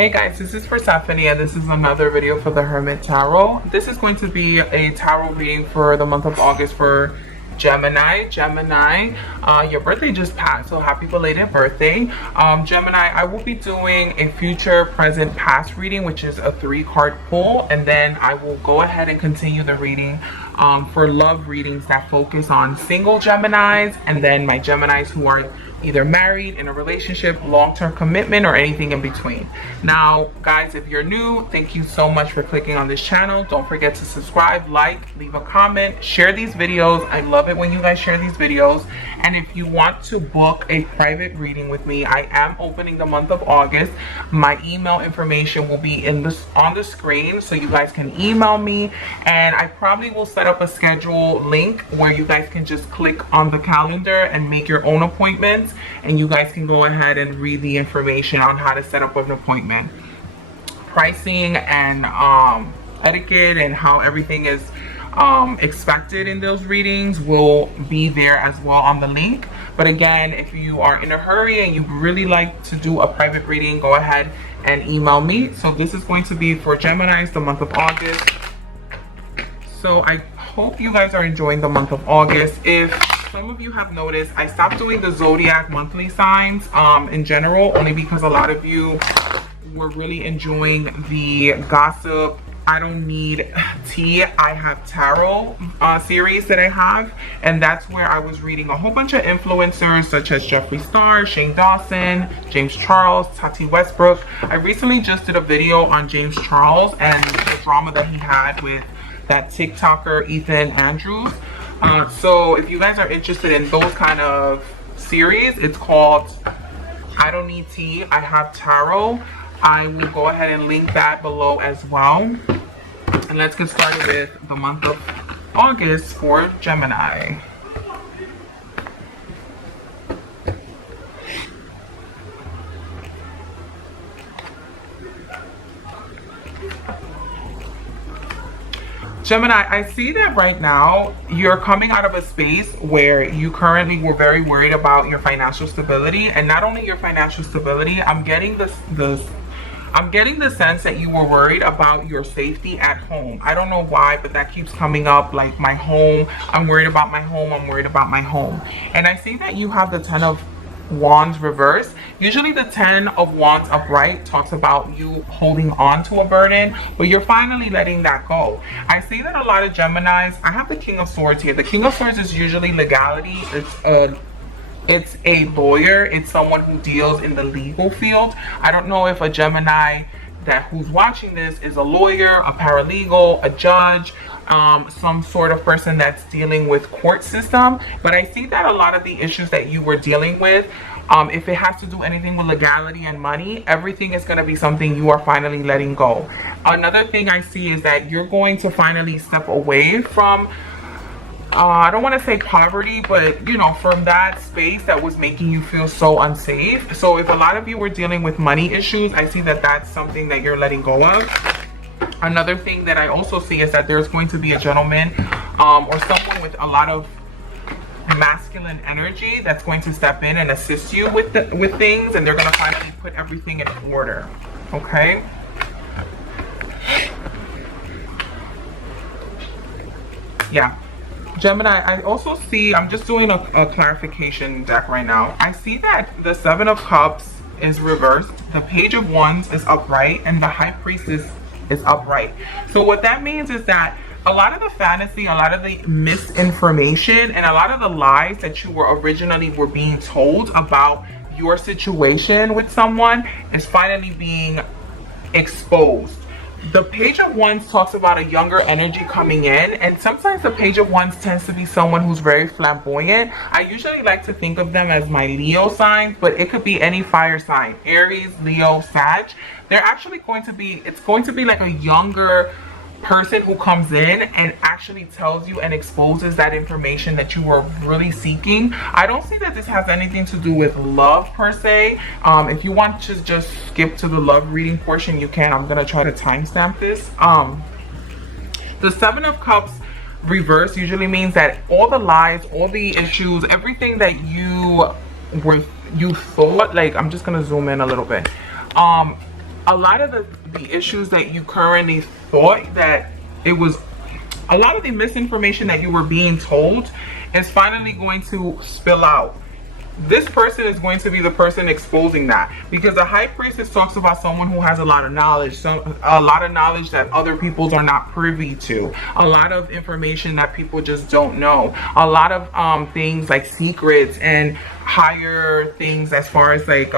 Hey guys, this is Persephone and this is another video for the Hermit Tarot. This is going to be a tarot reading for the month of August for Gemini. Your birthday just passed, so happy belated birthday. Gemini, I will be doing a future, present, past reading, which is a 3-card pull, and then I will go ahead and continue the reading for love readings that focus on single Geminis, and then my Geminis who are either married, in a relationship, long-term commitment, or anything in between. Now guys, if you're new, thank you so much for clicking on this channel. Don't forget to subscribe, like, leave a comment, share these videos. I love it when you guys share these videos. And if you want to book a private reading with me, I am opening the month of August. My email information will be on the screen, so you guys can email me, and I probably will set up a schedule link where you guys can just click on the calendar and make your own appointments, and you guys can go ahead and read the information on how to set up an appointment, pricing, and etiquette, and how everything is expected in those readings will be there as well on the link. But again, if you are in a hurry and you really like to do a private reading, go ahead and email me. So this is going to be for Geminis, the month of August. So I hope you guys are enjoying the month of August. If some of you have noticed, I stopped doing the Zodiac monthly signs in general, only because a lot of you were really enjoying the gossip, I don't need tea, I have tarot series that I have, and that's where I was reading a whole bunch of influencers such as Jeffree Star, Shane Dawson, James Charles, Tati Westbrook. I recently just did a video on James Charles and the drama that he had with that TikToker Ethan Andrews. So if you guys are interested in those kind of series, it's called I Don't Need Tea, I Have Tarot. I will go ahead and link that below as well. And let's get started with the month of August for Gemini. Gemini, I see that right now you're coming out of a space where you currently were very worried about your financial stability, and not only your financial stability, I'm getting the sense that you were worried about your safety at home. I don't know why, but that keeps coming up, like my home. I'm worried about my home. I'm worried about my home. And I see that you have the 10 of Wands reversed. Usually the 10 of Wands upright talks about you holding on to a burden, but you're finally letting that go. I see that a lot of Geminis, I have the King of Swords here. The King of Swords is usually legality. It's a lawyer. It's someone who deals in the legal field. I don't know if a Gemini who's watching this is a lawyer, a paralegal, a judge, some sort of person that's dealing with court system. But I see that a lot of the issues that you were dealing with, if it has to do anything with legality and money, everything is going to be something you are finally letting go. Another thing I see is that you're going to finally step away from I don't want to say poverty, but you know, from that space that was making you feel so unsafe. So if a lot of you were dealing with money issues, I see that that's something that you're letting go of. Another thing that I also see is that there's going to be a gentleman or someone with a lot of masculine energy that's going to step in and assist you with things, and they're going to finally put everything in order. Okay. Yeah. Gemini, I also see, I'm just doing a clarification deck right now. I see that the 7 of Cups is reversed, the Page of Wands is upright, and the High Priestess is upright. So what that means is that a lot of the fantasy, a lot of the misinformation, and a lot of the lies that you were originally being told about your situation with someone is finally being exposed. The Page of Wands talks about a younger energy coming in, and sometimes the Page of Wands tends to be someone who's very flamboyant. I usually like to think of them as my Leo signs, but it could be any fire sign, Aries, Leo, Sag. They're actually going to be, it's going to be like a younger person who comes in and actually tells you and exposes that information that you were really seeking. I don't see that this has anything to do with love per se. If you want to just skip to the love reading portion, you can. I'm gonna try to timestamp this. The 7 of Cups reverse usually means that all the lies, all the issues, everything that you thought, like, I'm just gonna zoom in a little bit. a lot of the issues that you currently thought that it was, a lot of the misinformation that you were being told is finally going to spill out. This person is going to be the person exposing that, because the high priestess talks about someone who has a lot of knowledge, a lot of knowledge that other people are not privy to, a lot of information that people just don't know, a lot of things like secrets and higher things as far as like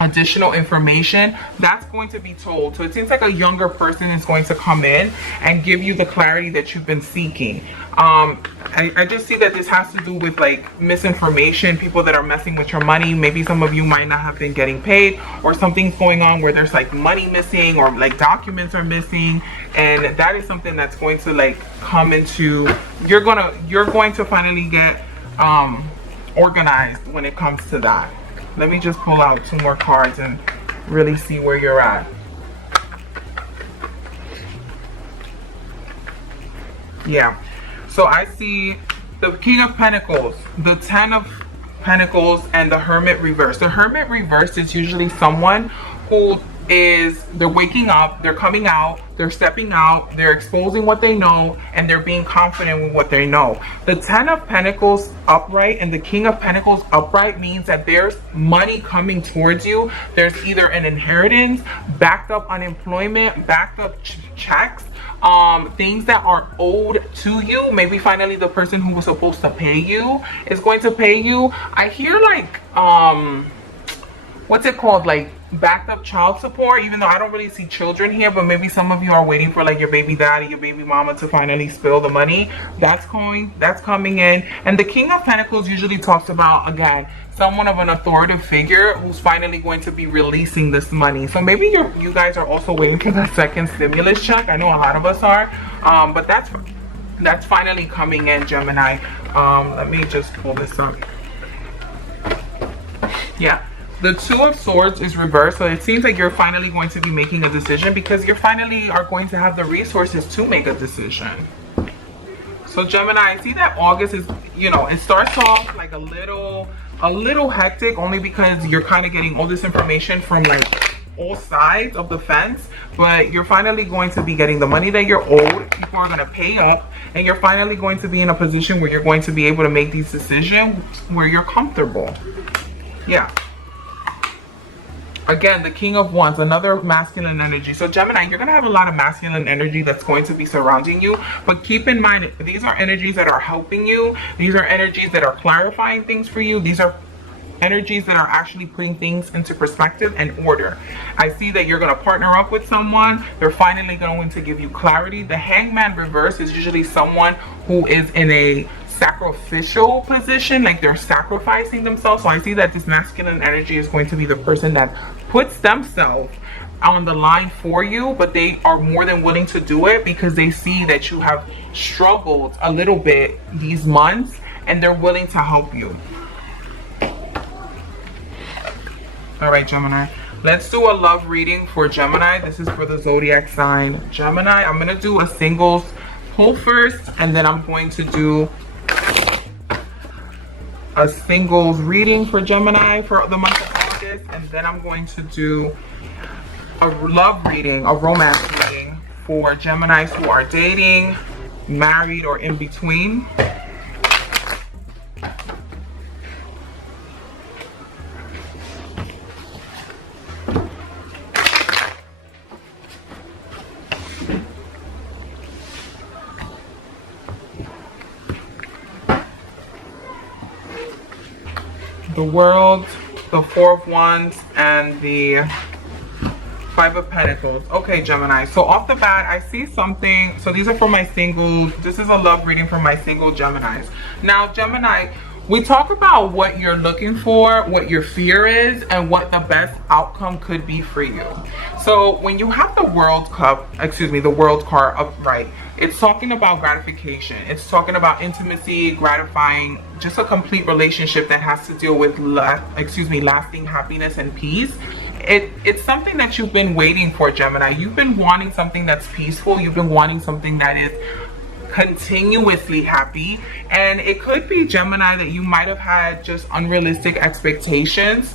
additional information that's going to be told. So it seems like a younger person is going to come in and give you the clarity that you've been seeking. I just see that this has to do with like misinformation, people that are messing with your money. Maybe some of you might not have been getting paid, or something's going on where there's like money missing, or like documents are missing, and that is something that's going to like come into, you're going to finally get organized when it comes to that. Let me just pull out 2 more cards and really see where you're at. Yeah. So I see the King of Pentacles, the 10 of Pentacles, and the Hermit reverse. The Hermit reverse is usually someone who is, they're waking up, they're coming out, they're stepping out, they're exposing what they know, and they're being confident with what they know. The 10 of Pentacles upright and the King of Pentacles upright means that there's money coming towards you. There's either an inheritance, backed up unemployment, backed up checks, things that are owed to you. Maybe finally the person who was supposed to pay you is going to pay you. I hear like what's it called, like backed up child support, even though I don't really see children here, but maybe some of you are waiting for like your baby daddy, your baby mama to finally spill the money. That's coming in. And the King of Pentacles usually talks about, again, someone of an authoritative figure who's finally going to be releasing this money. So maybe you guys are also waiting for that second stimulus check. I know a lot of us are, but that's finally coming in, Gemini. Let me just pull this up. Yeah. The 2 of Swords is reversed, so it seems like you're finally going to be making a decision, because you finally are going to have the resources to make a decision. So Gemini, I see that August is, you know, it starts off like a little hectic, only because you're kind of getting all this information from like all sides of the fence, but you're finally going to be getting the money that you're owed. People are going to pay up, and you're finally going to be in a position where you're going to be able to make these decisions where you're comfortable. Yeah. Again, the King of Wands, another masculine energy. So Gemini, you're going to have a lot of masculine energy that's going to be surrounding you. But keep in mind, these are energies that are helping you. These are energies that are clarifying things for you. These are energies that are actually putting things into perspective and order. I see that you're going to partner up with someone. They're finally going to give you clarity. The Hangman reverse is usually someone who is in a sacrificial position, like they're sacrificing themselves. So I see that this masculine energy is going to be the person that puts themselves on the line for you, but they are more than willing to do it because they see that you have struggled a little bit these months, and they're willing to help you. All right, Gemini, let's do a love reading for Gemini. This is for the zodiac sign Gemini. I'm going to do a singles pull first, and then I'm going to do a singles reading for Gemini for the month of August, and then I'm going to do a love reading, a romance reading for Geminis who are dating, married, or in between. The World, the Four of Wands, and the Five of Pentacles. Okay, Gemini, so off the bat I see something. So these are for my single, this is a love reading for my single Geminis. Now Gemini, we talk about what you're looking for, what your fear is, and what the best outcome could be for you. So when you have the World card upright, it's talking about gratification. It's talking about intimacy, gratifying, just a complete relationship that has to deal with lasting happiness and peace. It's something that you've been waiting for, Gemini. You've been wanting something that's peaceful. You've been wanting something that is continuously happy, and it could be, Gemini, that you might have had just unrealistic expectations.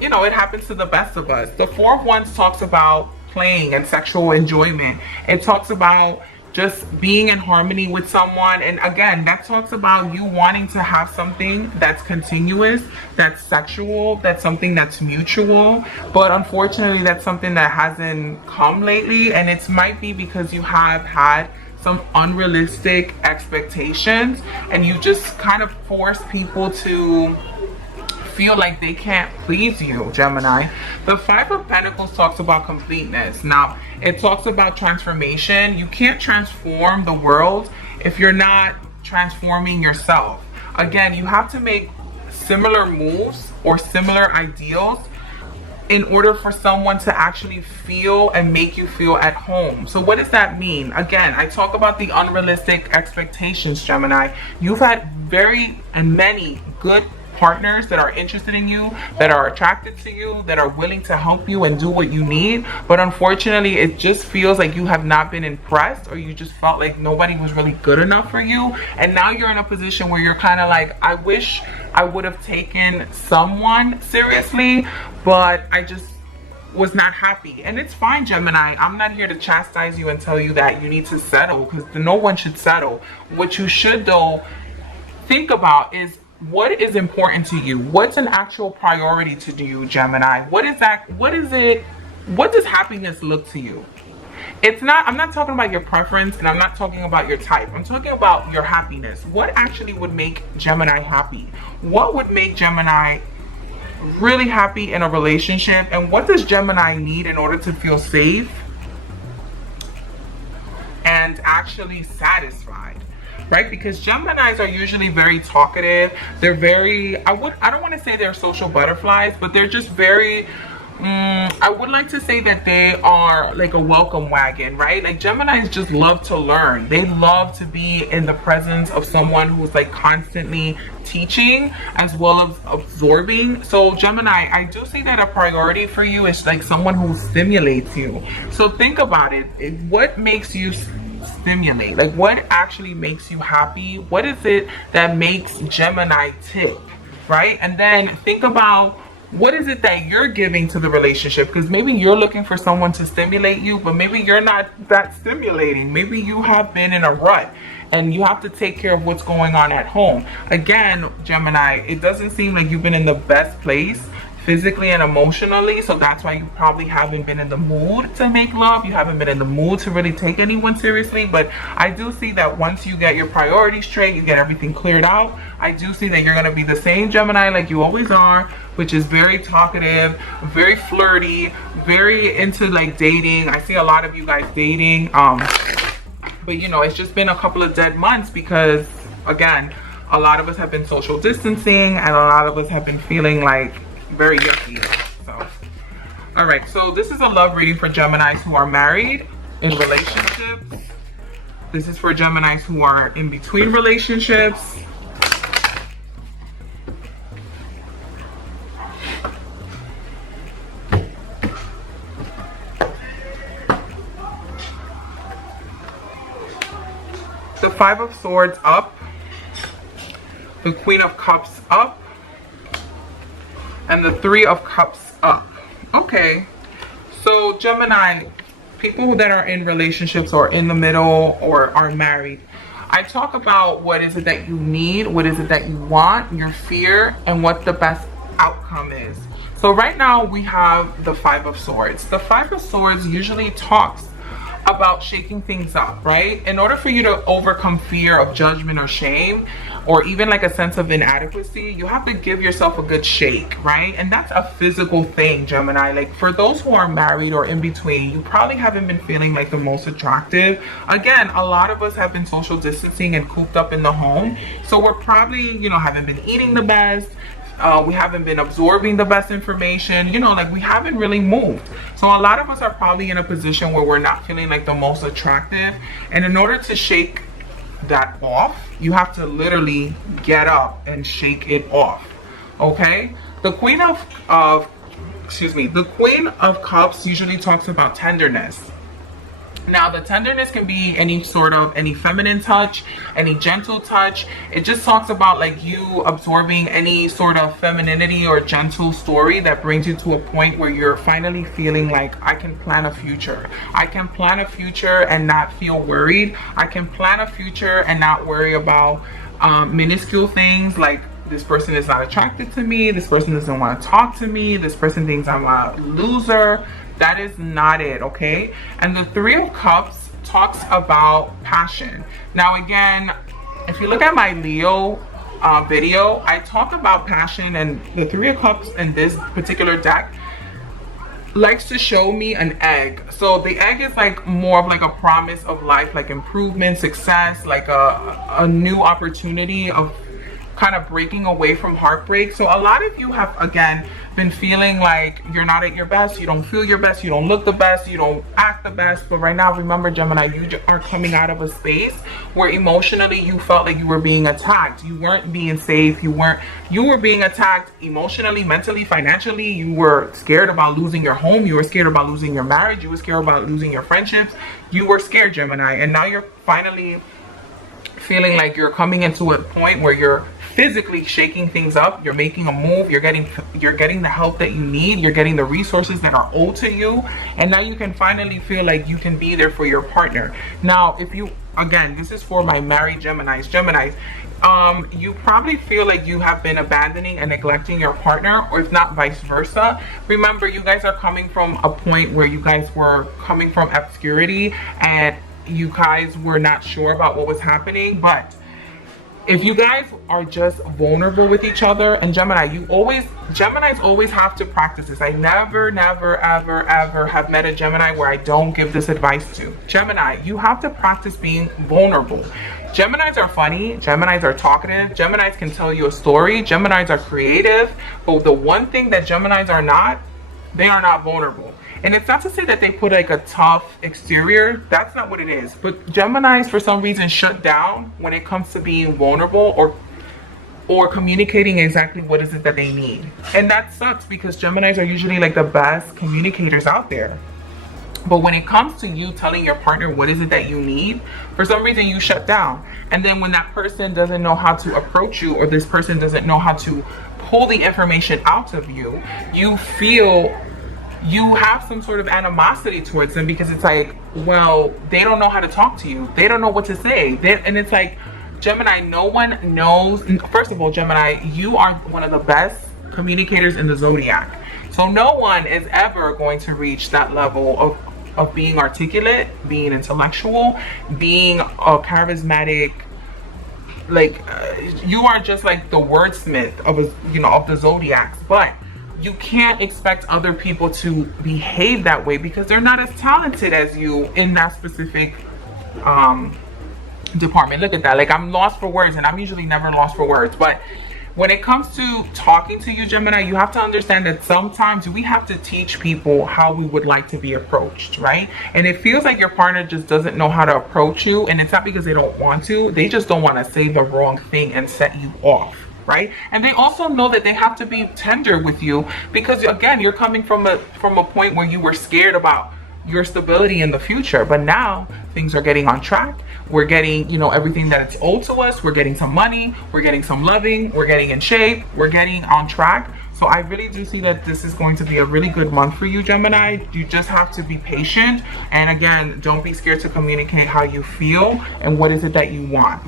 you know, it happens to the best of us. The Four of Wands talks about playing and sexual enjoyment. It talks about just being in harmony with someone. And again, that talks about you wanting to have something that's continuous, that's sexual, that's something that's mutual. But unfortunately, that's something that hasn't come lately. And it might be because you have had some unrealistic expectations and you just kind of force people to feel like they can't please you, Gemini. The Five of Pentacles talks about completeness. Now, it talks about transformation. You can't transform the world if you're not transforming yourself. Again, you have to make similar moves or similar ideals in order for someone to actually feel and make you feel at home. So what does that mean? Again, I talk about the unrealistic expectations, Gemini. You've had many good partners that are interested in you, that are attracted to you, that are willing to help you and do what you need. But unfortunately, it just feels like you have not been impressed, or you just felt like nobody was really good enough for you. And now you're in a position where you're kind of like, I wish I would have taken someone seriously, but I just was not happy. And it's fine, Gemini. I'm not here to chastise you and tell you that you need to settle, because no one should settle. What you should, though, think about is, what is important to you? What's an actual priority to you, Gemini? What is that? What is it? What does happiness look to you? It's not, I'm not talking about your preference, and I'm not talking about your type. I'm talking about your happiness. What actually would make Gemini happy? What would make Gemini really happy in a relationship? And what does Gemini need in order to feel safe and actually satisfied? Right? Because Geminis are usually very talkative. They're very, I don't want to say they're social butterflies, but they're just very, I would like to say that they are like a welcome wagon, right? Like Geminis just love to learn. They love to be in the presence of someone who's like constantly teaching as well as absorbing. So Gemini, I do see that a priority for you is like someone who stimulates you. So think about it. What makes you stimulate? Like, what actually makes you happy? What is it that makes Gemini tick, right? And then think about, what is it that you're giving to the relationship? Because maybe you're looking for someone to stimulate you, but maybe you're not that stimulating. Maybe you have been in a rut and you have to take care of what's going on at home. Again, Gemini, it doesn't seem like you've been in the best place physically and emotionally, so that's why you probably haven't been in the mood to make love. You haven't been in the mood to really take anyone seriously. But I do see that once you get your priorities straight, you get everything cleared out, I do see that you're going to be the same Gemini like you always are, which is very talkative, very flirty, very into like dating. I see a lot of you guys dating, but you know, it's just been a couple of dead months because, again, a lot of us have been social distancing and a lot of us have been feeling like very yucky. So, all right, so this is a love reading for Geminis who are married, in relationships. This is for Geminis who are in between relationships. The Five of Swords up, the Queen of Cups up, and the Three of Cups up. Okay, so Gemini, people that are in relationships or in the middle or are married, I talk about what is it that you need, what is it that you want, your fear, and what the best outcome is. So right now we have the Five of Swords. The Five of Swords usually talks about shaking things up, right? In order for you to overcome fear of judgment or shame, or even like a sense of inadequacy, you have to give yourself a good shake, right? And that's a physical thing, Gemini. Like for those who are married or in between, you probably haven't been feeling like the most attractive. Again, a lot of us have been social distancing and cooped up in the home. So we're probably, you know, haven't been eating the best. We haven't been absorbing the best information, you know, like we haven't really moved. So a lot of us are probably in a position where we're not feeling like the most attractive. And in order to shake that off, you have to literally get up and shake it off. Okay? The Queen of Cups usually talks about tenderness. Now, the tenderness can be any feminine touch, any gentle touch. It just talks about like you absorbing any sort of femininity or gentle story that brings you to a point where you're finally feeling like, I can plan a future. I can plan a future and not feel worried. I can plan a future and not worry about minuscule things like, this person is not attracted to me, this person doesn't want to talk to me, this person thinks I'm a loser. That is not it, okay? And the Three of Cups talks about passion. Now again, if you look at my Leo video, I talk about passion, and the Three of Cups in this particular deck likes to show me an egg. So the egg is like more of like a promise of life, like improvement, success, like a new opportunity of kind of breaking away from heartbreak. So a lot of you have, again, been feeling like you're not at your best, you don't feel your best, you don't look the best, you don't act the best. But right now, remember, Gemini, you are coming out of a space where emotionally you felt like you were being attacked. You weren't being safe. You were being attacked emotionally, mentally, financially. You were scared about losing your home. You were scared about losing your marriage. You were scared about losing your friendships. You were scared, Gemini. And now you're finally feeling like you're coming into a point where you're physically shaking things up, you're making a move, you're getting the help that you need, you're getting the resources that are owed to you, and now you can finally feel like you can be there for your partner. Now, if you, again, this is for my married Geminis, you probably feel like you have been abandoning and neglecting your partner, or if not, vice versa. Remember, you guys are coming from a point where you guys were coming from obscurity and you guys were not sure about what was happening. But if you guys are just vulnerable with each other, and Geminis always have to practice this. I never, ever have met a Gemini where I don't give this advice to. Gemini, you have to practice being vulnerable. Geminis are funny, Geminis are talkative, Geminis can tell you a story, Geminis are creative, but the one thing that Geminis are not, they are not vulnerable. And it's not to say that they put like a tough exterior. That's not what it is. But Geminis, for some reason, shut down when it comes to being vulnerable or communicating exactly what is it that they need. And that sucks because Geminis are usually like the best communicators out there. But when it comes to you telling your partner what is it that you need, for some reason you shut down. And then when that person doesn't know how to approach you, or this person doesn't know how to pull the information out of you, you feel you have some sort of animosity towards them because it's like, well, they don't know how to talk to you. They don't know what to say. And it's like, Gemini, no one knows. First of all, Gemini, you are one of the best communicators in the Zodiac. So no one is ever going to reach that level of being articulate, being intellectual, being a charismatic, like you are just like the wordsmith of the Zodiacs. But you can't expect other people to behave that way because they're not as talented as you in that specific department. Look at that. Like, I'm lost for words, and I'm usually never lost for words. But when it comes to talking to you, Gemini, you have to understand that sometimes we have to teach people how we would like to be approached, right? And it feels like your partner just doesn't know how to approach you, and it's not because they don't want to. They just don't want to say the wrong thing and set you off. Right? And they also know that they have to be tender with you because, again, you're coming from a point where you were scared about your stability in the future. But now things are getting on track. We're getting, everything that it's owed to us. We're getting some money. We're getting some loving. We're getting in shape. We're getting on track. So I really do see that this is going to be a really good month for you, Gemini. You just have to be patient. And again, don't be scared to communicate how you feel and what is it that you want.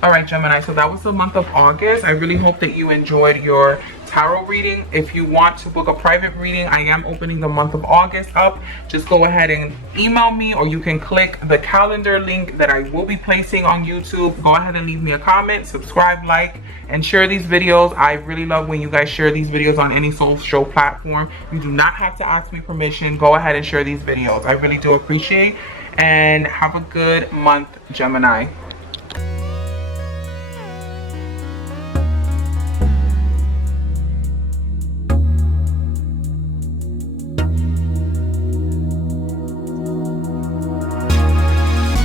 All right, Gemini, so that was the month of August. I really hope that you enjoyed your tarot reading. If you want to book a private reading, I am opening the month of August up. Just go ahead and email me, or you can click the calendar link that I will be placing on YouTube. Go ahead and leave me a comment, subscribe, like, and share these videos. I really love when you guys share these videos on any social platform. You do not have to ask me permission. Go ahead and share these videos. I really do appreciate, and have a good month, Gemini.